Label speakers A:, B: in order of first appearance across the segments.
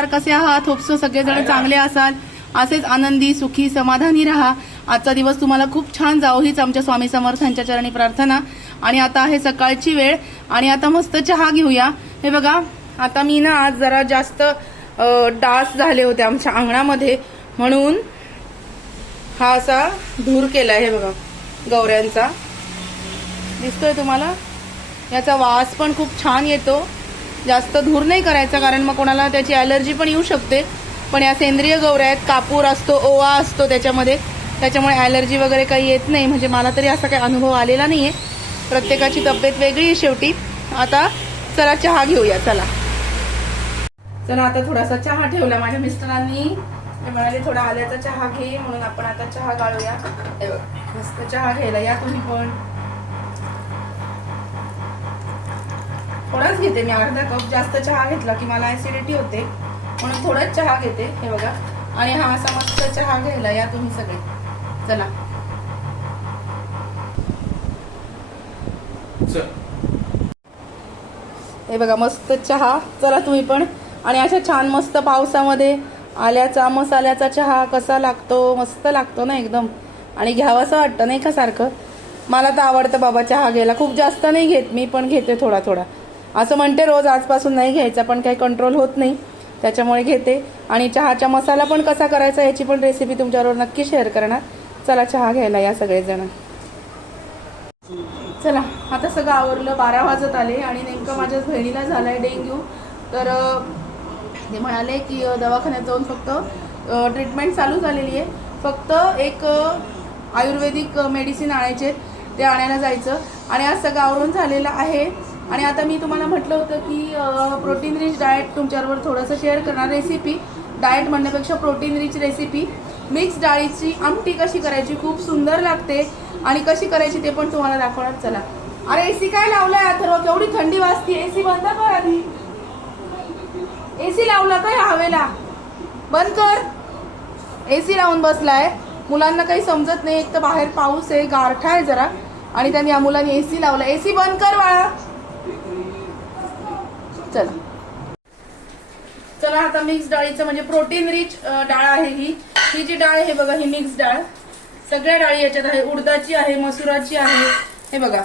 A: नमस्कार कसे आहात? होपसो सगळेजण चांगले असाल. असेच आनंदी सुखी समाधानी राहा. आजचा दिवस तुम्हाला खूप छान जाओ हीच आमच्या स्वामी समर्थांच्या चरणी प्रार्थना. आणि आता आहे सकाळची वेळ. आणि आता मस्त चहा घेऊया. हे बघा आता मी ना आज जरा जास्त डास झाले होते आमच्या अंगणामध्ये. म्हणून हा असा धूर केला आहे बघा गवऱ्यांचा. दिसतोय तुम्हाला? याचा वास पण खूप छान येतो. जास्त धूर नाही करायचा कारण मग कोणाला त्याची ॲलर्जी पण येऊ शकते. पण या सेंद्रिय गौऱ्या आहेत कापूर असतो ओवा असतो त्याच्यामध्ये. त्याच्यामुळे ॲलर्जी वगैरे काही येत नाही. म्हणजे मला तरी असा काही अनुभव आलेला नाही आहे प्रत्येकाची तब्येत वेगळी आहे शेवटी. आता चला चहा घेऊया चला. चला आता थोडासा चहा ठेवला माझ्या मिस्टरांनी. म्हणाले थोडा आल्याचा चहा घे. म्हणून आपण आता चहा गाळूया. मस्त चहा घ्यायला या तुम्ही पण. थोडाच घेते. मी अर्धा कप जास्त चहा घेतला की मला ऍसिडिटी होते. म्हणून थोडाच चहा घेते. हे बघा. आणि हा असा मस्त चहा घ्यायला या तुम्ही सगळे. चला. हे बघा मस्त चहा. चला तुम्ही पण. आणि अशा छान मस्त पावसामध्ये आल्याचा मसाल्याचा चहा कसा लागतो? मस्त लागतो ना एकदम. आणि घ्यावासं वाटतं नाही का सारखं? मला तर आवडतं बाबा चहा घ्यायला. खूप जास्त नाही घेत. मी पण घेते थोडा थोडा. असं म्हणते रोज आजपासून नाही घ्यायचा पण काही कंट्रोल होत नाही. त्याच्यामुळे घेते. आणि चहाचा मसाला पण कसा करायचा याची पण रेसिपी तुमच्याबरोबर नक्की शेअर करणार. चला चहा घ्यायला या सगळेजण. चला आता सगळं आवरलं बारा वाजत आले आणि नेमकं माझ्याच बहिणीला झालाय डेंग्यू. तर ते म्हणाले की दवाखान्यात जाऊन फक्त ट्रीटमेंट चालू झालेली आहे. फक्त एक आयुर्वेदिक मेडिसिन आणायचे ते आणायला जायचं. आणि आज सगळं आवरून झालेलं आहे. आणि आता मी तुम्हाला म्हटलं होतं की प्रोटीन रिच डाएट तुमच्याबरोबर थोडंसं शेअर करणार रेसिपी डाएट म्हणण्यापेक्षा प्रोटीन रिच रेसिपी मिक्स डाळीची आमटी कशी करायची खूप सुंदर लागते आणि कशी करायची ते पण तुम्हाला दाखवणार. चला. अरे एसी काय लावलाय अथर्व? केवढी थंडी वाजते. एसी बंद कर आधी. एसी लावला काय हवेला? बंद कर. एसी लावून बसलाय. मुलांना काही समजत नाही. एक तर बाहेर पाऊस आहे गारठा आहे जरा. आणि त्यांनी या मुलांनी एसी लावला. एसी बंद कर बाळा. चला. चला आता मिक्स डाळीचं म्हणजे प्रोटीन रिच डाळ आहे ही. ही जी डाळ आहे बघा ही मिक्स डाळ. सगळ्या डाळी याच्यात आहे. उडदाची आहे मसुराची आहे. हे बघा.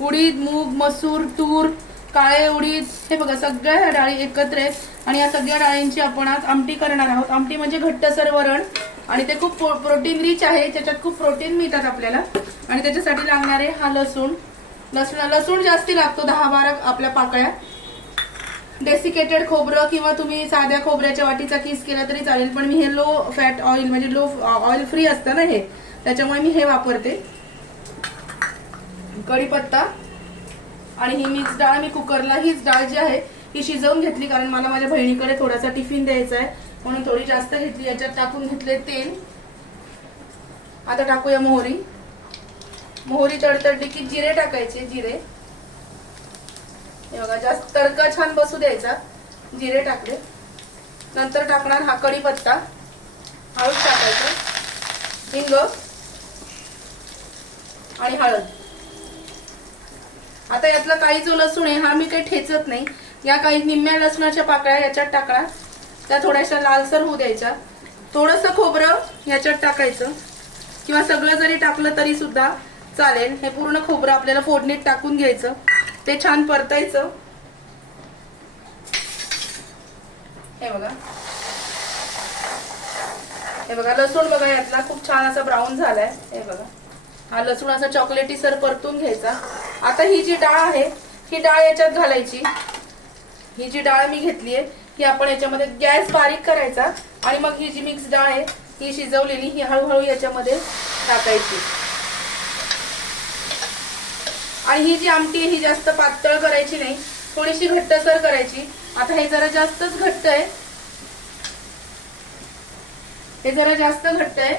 A: उडीद मूग मसूर तूर काळे उडीद हे बघा सगळ्या ह्या डाळी एकत्र आहेत. आणि या सगळ्या डाळींची आपण आज आमटी करणार आहोत. आमटी म्हणजे घट्टसर वरण. आणि ते खूप प्रोटीन रिच आहे. त्याच्यात खूप प्रोटीन मिळतात आपल्याला. आणि त्याच्यासाठी लागणारे हा लसूण. लसूण लसूण जास्ती लागतो दहा बारा आपल्या पाकळ्या. डेसिकेटेड खोबरं किंवा तुम्ही साध्या खोबऱ्याच्या वाटीचा किस केला तरी चालेल. पण मी हे लो फॅट ऑइल म्हणजे लो ऑइल फ्री असतं ना हे? त्याच्यामुळे मी हे वापरते. कढीपत्ता. आणि ही मिक्स डाळ मी कुकरला हीच डाळ जी आहे ही शिजवून घेतली कारण मला माझ्या बहिणीकडे थोडासा टिफिन द्यायचा आहे. म्हणून थोडी जास्त घेतली. याच्यात टाकून घेतले तेल. आता टाकूया मोहरी. मोहरी तडतडली की जिरे टाकायचे जिरे. हे बघा जास्त तडका छान बसू द्यायचा. जिरे टाकले. नंतर टाकणार हा कढीपत्ता. हळद टाकायचं. हिंग. आणि हळद. आता यातला काही जो लसूण आहे हा मी काही ठेचत नाही. या काही निम्म्या लसणाच्या पाकळ्या याच्यात टाकणार. त्या थोड्याशा लालसर होऊ द्यायच्या. थोडस खोबरं याच्यात टाकायचं. किंवा सगळं जरी टाकलं तरी सुद्धा चालेल. हे पूर्ण खोबरं आपल्याला फोडणीत टाकून घ्यायचं. ते छान परतायचं. हे बघा. हे बघा लसूण बघा यातला खूप छान असा ब्राऊन झालाय. हे बघा. हा लसूण असा चॉकलेटी सर परतून घ्यायचा. आता ही जी डाळ आहे ही डाळ याच्यात घालायची. ही जी डाळ मी घेतली आहे ही आपण याच्यामध्ये गॅस बारीक करायचा आणि मग ही जी मिक्स डाळ आहे ही शिजवलेली ही हळूहळू याच्यामध्ये टाकायची. आणि ही जी आमटी आहे ही जास्त पातळ करायची नाही. थोडीशी घट्टसर करायची. आता हे जरा जास्तच घट्ट आहे. हे जरा जास्त घट्ट आहे.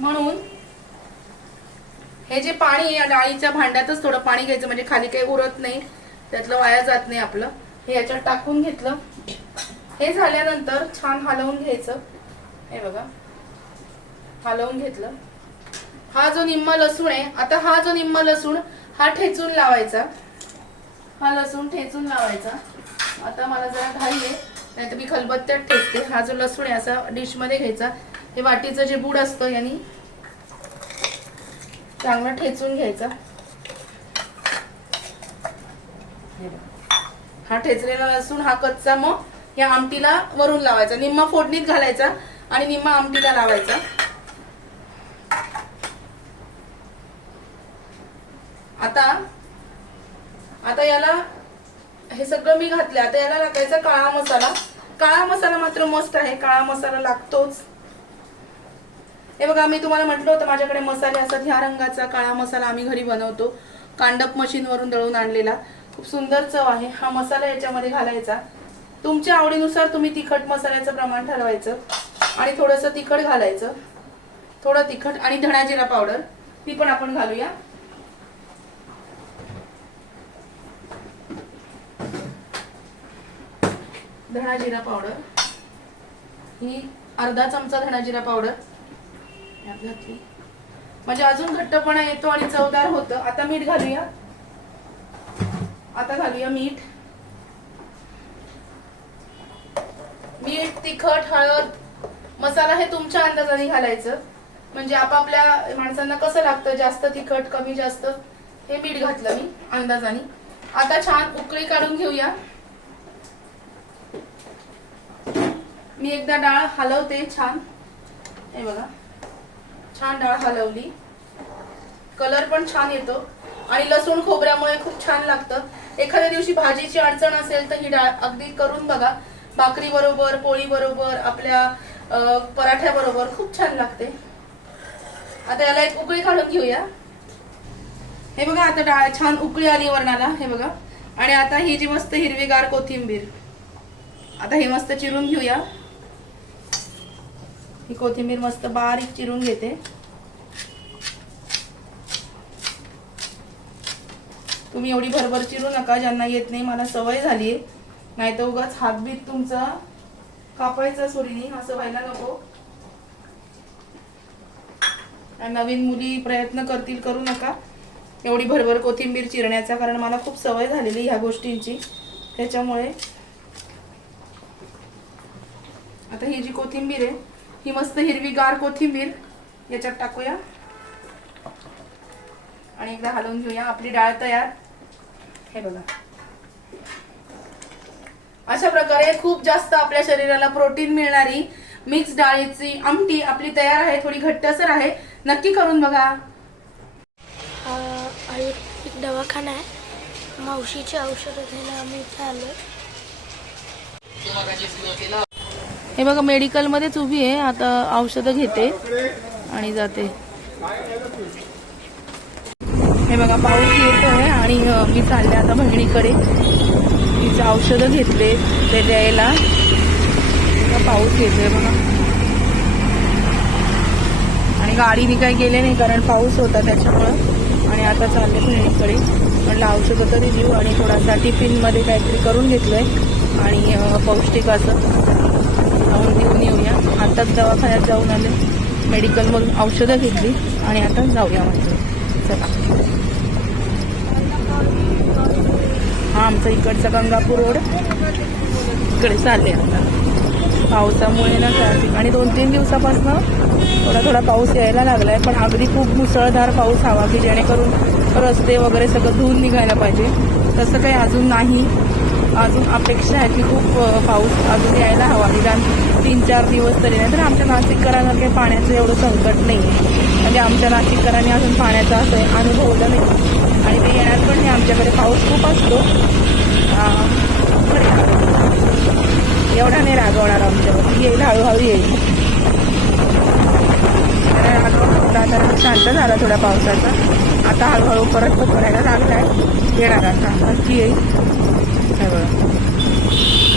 A: म्हणून हे जे पाणी आहे, या डाळीच्या भांड्यातच थोडं पाणी घ्यायचं म्हणजे खाली काही उरत नाही. त्यातलं वाया जात नाही आपलं. हे याच्यात टाकून घेतलं. हे झाल्यानंतर छान हलवून घ्यायचं. हे बघा. हलवून घेतलं. हा जो निम्मा लसूण आहे आता हा जो निम्मा लसूण हा ठेचून लावायचा. हा लसूण ठेचून लावायचा. आता मला जरा घाई आहे नाही तर मी खलबत्त्यात ठेचते. हा जो लसूण आहे असा डिशमध्ये घ्यायचा. हे वाटीचं जे बूड असतं यांनी चांगलं ठेचून घ्यायचा. हा ठेचलेला लसूण हा कच्चा मग या आमटीला वरून लावायचा. निम्मा फोडणीत घालायचा आणि निम्मा आमटीला लावायचा. आता आता याला हे सगळं मी घातलं आता याला टाकायचा काळा मसाला. काळा मसाला मात्र मस्त आहे. काळा मसाला लागतोच. हे बघा मी तुम्हाला म्हटलं होतं माझ्याकडे मसाले असतात. ह्या रंगाचा काळा मसाला आम्ही घरी बनवतो. कांडप मशीन वरून दळून आणलेला. खूप सुंदर चव आहे. हा मसाला याच्यामध्ये घालायचा. तुमच्या आवडीनुसार तुम्ही तिखट मसाल्याचं प्रमाण ठरवायचं आणि थोडंसं तिखट घालायचं. थोडं तिखट आणि धणा जिरा पावडर ती पण आपण घालूया. धणा जिरा पावडर. ही अर्धा चमचा धणा जिरा पावडर. घातली. म्हणजे अजून घट्टपणा येतो आणि चवदार होतं. आता मीठ घालूया. आता घालूया मीठ. मीठ तिखट हळद मसाला हे तुमच्या अंदाजाने घालायचं. म्हणजे आपापल्या माणसांना कसं लागतं? जास्त तिखट कमी जास्त? हे मीठ घातलं मी अंदाजाने. आता छान उकळी काढून घेऊया. मी एकदा डाळ हलवते छान. हे बघा. छान डाळ हलवली. कलर पण छान येतो. आणि लसूण खोबऱ्यामुळे खूप छान लागतं. एखाद्या दिवशी भाजीची अडचण असेल तर ही डाळ अगदी करून बघा. भाकरी बरोबर पोळी बरोबर आपल्या पराठ्या बरोबर खूप छान लागते. आता याला एक उकळी काढून घेऊया. हे बघा आता डाळ छान उकळी आली वरणाला हे बघा. आणि आता ही जी मस्त हिरवीगार कोथिंबीर. आता हे मस्त चिरून घेऊया. ही कोथिंबीर मस्त बारीक चिरून घेते. तुम्ही एवढी भरभर चिरू नका ज्यांना येत नाही मला सवय झाली आहे नाही तर उगाच हातबीत तुमचा कापायचा सोरीनी असं व्हायला नको. नवीन मुली प्रयत्न करतील करू नका. एवढी भरभर कोथिंबीर चिरण्याचा कारण मला खूप सवय झालेली ह्या गोष्टींची. त्याच्यामुळे आता ही जी कोथिंबीर आहे ही मस्त हिरवी गार कोथिंबीर याच्यात टाकूया. आणि एकदा हलवून घेऊया आपली डाळ तयार. हे बघा. अशा प्रकारे खूप जास्त आपल्या शरीराला प्रोटीन मिळणारी मिक्स डाळीची आमटी आपली तयार आहे थोडी घट्टसर आहे. नक्की करून बघा.
B: हा आयुर्वेदिक दवाखाना आहे. मावशीची औषधं घ्यायला आम्ही इथे आलो
A: हे बघा मेडिकलमध्येच उभी आहे. आता औषधं घेते आणि जाते. हे बघा पाऊस येतोय आणि मी चालले आता बहिणीकडे. तिचे औषधं घेतले ते द्यायला. पाऊस येतोय बघा. आणि गाडीने काही गेले नाही कारण पाऊस होता त्याच्यामुळं. आणि आता चालले बहिणीकडे म्हटलं औषधं तरी देऊ आणि थोडासा टिफिनमध्ये काहीतरी करून घेतलंय. आणि पौष्टिक असं जाऊन घेऊन येऊया. आताच दवाखान्यात जाऊन आले. मेडिकलमधून औषधं घेतली. आणि आता जाऊया म्हणजे चला. आमचा इकडचा गंगापूर रोड. इकडे चालले आता. पावसामुळे ना त्या आणि दोन तीन दिवसापासून थोडा थोडा पाऊस यायला लागला आहे पण अगदी खूप मुसळधार पाऊस हवा की जेणेकरून रस्ते वगैरे सगळं धुवून निघायला पाहिजे. तसं काही अजून नाही. अजून अपेक्षा आहे की खूप पाऊस अजून यायला हवा. निदान तीन चार दिवस तरी नाही तर आमच्या नाशिककरांना काही पाण्याचं एवढं संकट नाही. म्हणजे आमच्या नाशिककरांनी अजून पाण्याचं असं अनुभवलं नाही. आणि ते येणार पण नाही आमच्याकडे पाऊस खूप असतो. एवढा नाही रागवणार आमच्यावर. येईल हळूहळू येईल. रागवला तर शांत झाला थोड्या पावसाचा. आता हळूहळू परत पकडायला पडायला लागलाय. येणार आता. नक्की येईल. हे बघा.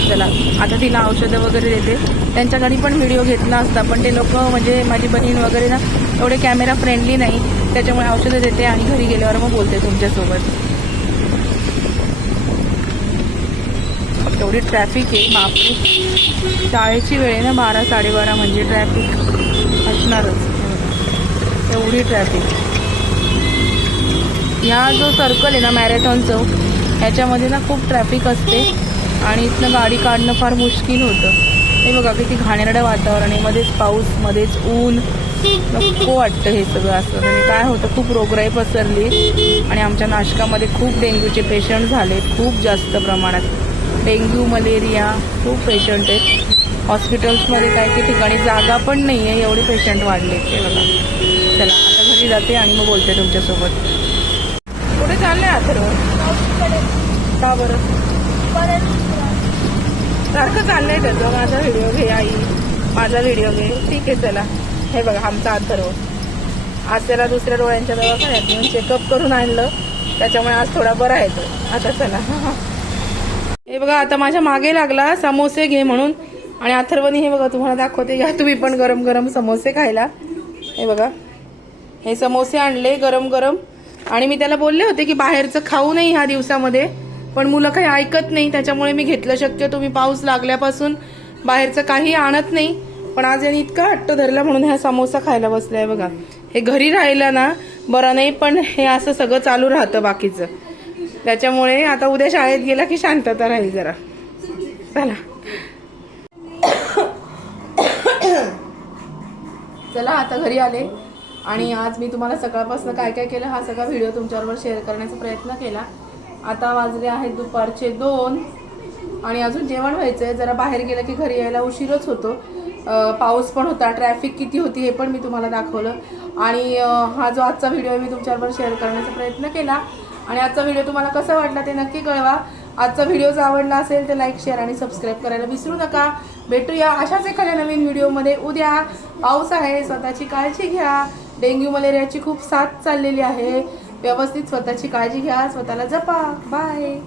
A: चला आता तिला औषधं वगैरे देते. त्यांच्या घरी पण व्हिडिओ घेतला असता पण ते लोक म्हणजे माझी बहीण वगैरे ना एवढे कॅमेरा फ्रेंडली नाही. त्याच्यामुळे औषधं देते आणि घरी गेल्यावर मग बोलते तुमच्यासोबत. एवढी ट्रॅफिक आहे बापरे. शाळेची वेळ आहे ना बारा साडेबारा म्हणजे ट्रॅफिक असणारच. एवढी ट्रॅफिक ह्या जो सर्कल आहे ना मॅरेथॉन चौक ह्याच्यामध्ये ना खूप ट्रॅफिक असते आणि इथनं गाडी काढणं फार मुश्किल होतं. हे बघा किती घाणेरडं वातावरण आहे. मध्येच पाऊस मध्येच ऊन. नको वाटतं हे सगळं असं. म्हणजे काय होतं खूप रोगराई पसरली. आणि आमच्या नाशकामध्ये खूप डेंग्यूचे पेशंट झाले खूप जास्त प्रमाणात. डेंग्यू मलेरिया खूप पेशंट आहेत. हॉस्पिटल्समध्ये काही काही ठिकाणी जागा पण नाही आहे एवढे पेशंट वाढले ते बघा. चला आता घरी जाते आणि मग बोलते तुमच्यासोबत. कुठे चाललंय आता का बरं? सारखं चाललंय त्याचं. माझा व्हिडिओ घे आई. माझा व्हिडिओ घे. ठीक आहे चला. हे बघा आमचा अथर्व आज त्याला दुसऱ्या डोळ्यांच्या दवाखान्यात येऊन चेकअप करून आणलं. त्याच्यामुळे आज थोडा बरा आहे तो. आता चला. हे बघा आता माझ्या मागे लागला समोसे घे म्हणून. आणि अथर्वनी हे बघा तुम्हाला दाखवते. घ्या तुम्ही पण गरम गरम समोसे खायला. हे बघा. हे समोसे आणले गरम गरम. आणि मी त्याला बोलले होते की बाहेरचं खाऊ नाही ह्या दिवसामध्ये. पण मुलं काही ऐकत नाही त्याच्यामुळे मी घेतलं शक्य. तुम्ही पाऊस लागल्यापासून बाहेरचं काही आणत नाही. पण आज यांनी इतका हट्ट धरला म्हणून हा समोसा खायला बसलाय बघा. हे घरी राहिलं ना बरं नाही पण हे असं सगळं चालू राहतं बाकीचं. त्याच्यामुळे आता उद्या शाळेत गेला की शांतता राहील जरा. चला. चला आता घरी आले. आणि आज मी तुम्हाला सकाळपासून काय काय केलं हा सगळा व्हिडिओ तुमच्याबरोबर शेअर करण्याचा प्रयत्न केला. आता वाजले आहेत दुपारचे दोन. आणि अजून जेवण व्हायचं आहे जरा बाहेर गेलं की घरी यायला उशीरच होतो. पाऊस पण होता. ट्रॅफिक किती होती हे पण मी तुम्हाला दाखवलं. आणि हा जो आजचा व्हिडिओ मी तुमच्याबरोबर शेअर करण्याचा प्रयत्न केला. आणि आजचा व्हिडिओ तुम्हाला कसा वाटला ते नक्की कळवा. आजचा व्हिडिओ जर आवडला असेल तर लाईक शेअर आणि सबस्क्राईब करायला विसरू नका. भेटूया अशाच एखाद्या नवीन व्हिडिओमध्ये. उद्या पाऊस आहे. स्वतःची काळजी घ्या. डेंग्यू मलेरियाची खूप साथ चाललेली आहे. व्यवस्थित स्वतःची काळजी घ्या स्वतःला जपा. बाय